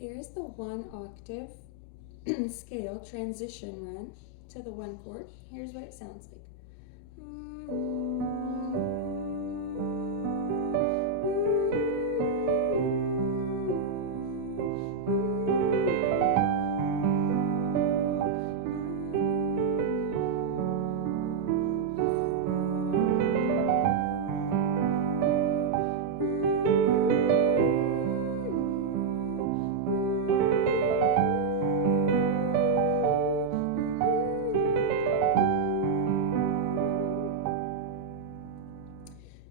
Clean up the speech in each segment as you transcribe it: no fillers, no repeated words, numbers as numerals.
Here's the 1 octave scale transition run to the 1 chord. Here's what it sounds like.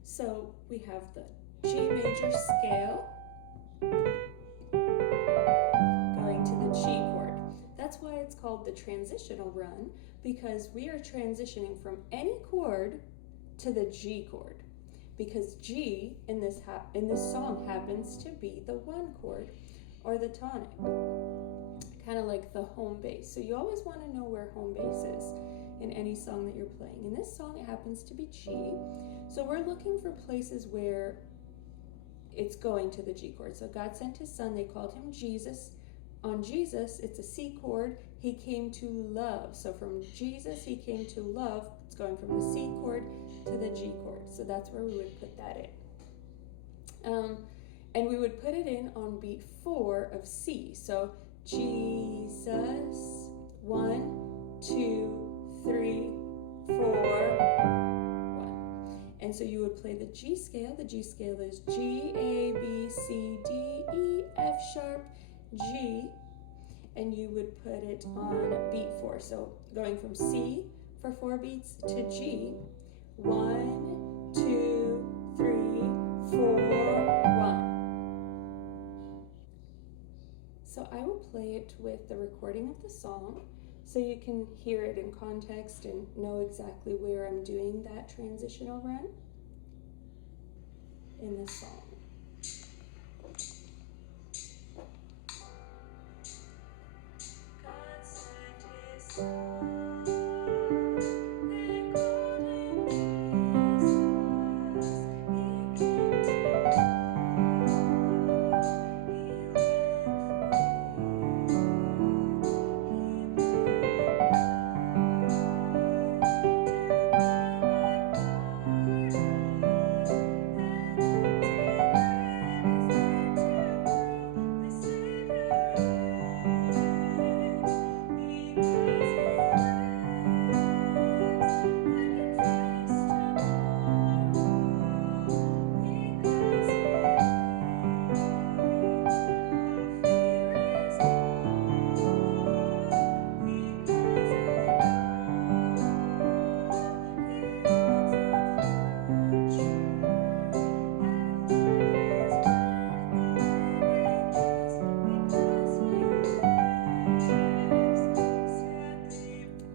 So we have the G major scale going to the G chord. That's why it's called the transitional run, because we are transitioning from any chord to the G chord, because G in this song happens to be the 1 chord or the tonic, kind of like the home bass. So you always want to know where home bass is in any song that you're playing. In this song, it happens to be G. So we're looking for places where it's going to the G chord. So God sent his son, they called him Jesus. On Jesus, it's a C chord. He came to love. So from Jesus, he came to love. It's going from the C chord to the G chord. So that's where we would put that in. And we would put it in on beat 4 of C. So Jesus, 1, 2, 3, 4, 1. And so you would play the G scale. The G scale is G, A, B, C, D, E, F sharp, G. And you would put it on beat 4. So going from C for 4 beats to G. 1, 2, 3, 4, 1. So I will play it with the recording of the song so you can hear it in context and know exactly where I'm doing that transitional run in the song. God sent his son.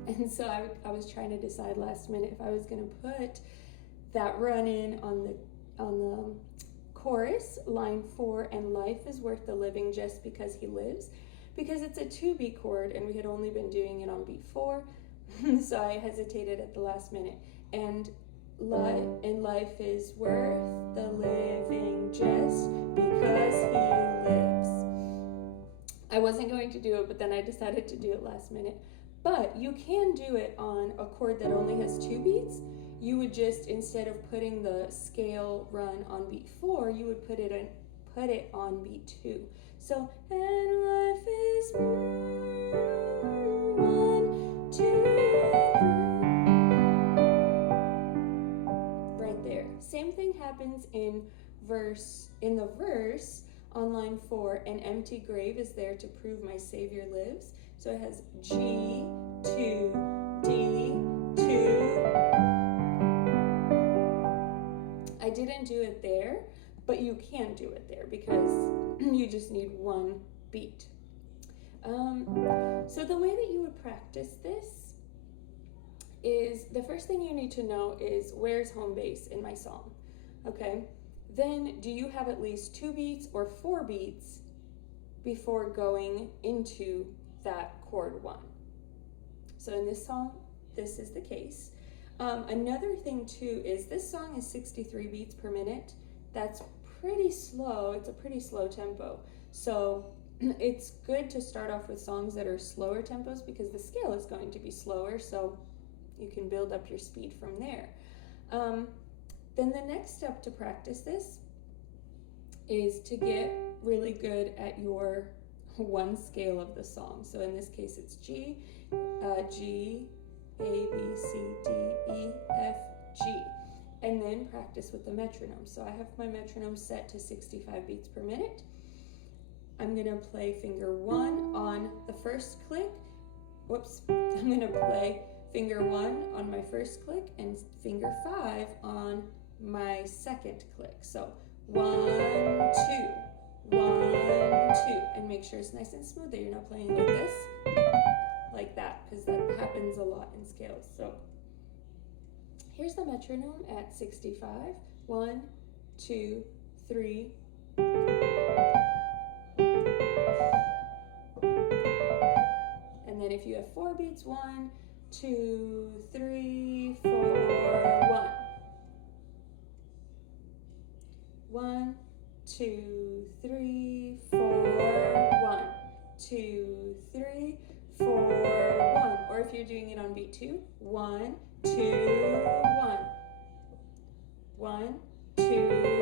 And so I was trying to decide last minute if I was going to put that run in on the chorus, line 4, and life is worth the living just because he lives, because it's a 2-beat chord and we had only been doing it on beat 4. So I hesitated at the last minute. And life is worth the living just because he lives. I wasn't going to do it, but then I decided to do it last minute. But you can do it on a chord that only has 2 beats. You would just, instead of putting the scale run on beat 4, you would put it on beat 2. So, and life is 1, 2, 3. Right there. Same thing happens in the verse on line 4. An empty grave is there to prove my Savior lives. So it has G, 2, D, 2. I didn't do it there, but you can do it there because you just need 1 beat. So the way that you would practice this is, the first thing you need to know is, where's home base in my song? Okay. Then do you have at least 2 beats or 4 beats before going into that chord 1? So in this song, this is the case. Another thing too is this song is 63 beats per minute. That's pretty slow. It's a pretty slow tempo. So it's good to start off with songs that are slower tempos because the scale is going to be slower, so you can build up your speed from there. Then the next step to practice this is to get really good at your one scale of the song. So in this case it's G, G, A, B, C, D, E, F, G. And then practice with the metronome. So I have my metronome set to 65 beats per minute. I'm gonna play finger 1 on the first click. Whoops, I'm gonna play finger 1 on my first click and finger 5 on my second click. So 1, 2, 1, 2, and make sure it's nice and smooth, that you're not playing like this, like that, because that happens a lot in scales. So here's the metronome at 65. 1, 2, 3. And then if you have 4 beats, 1, 2, 3, 4, 1. 1, 2, 3, 4, 1, 2, 3, 4, 1. Or if you're doing it on beat 2, 1, 2, 1. 1, 2,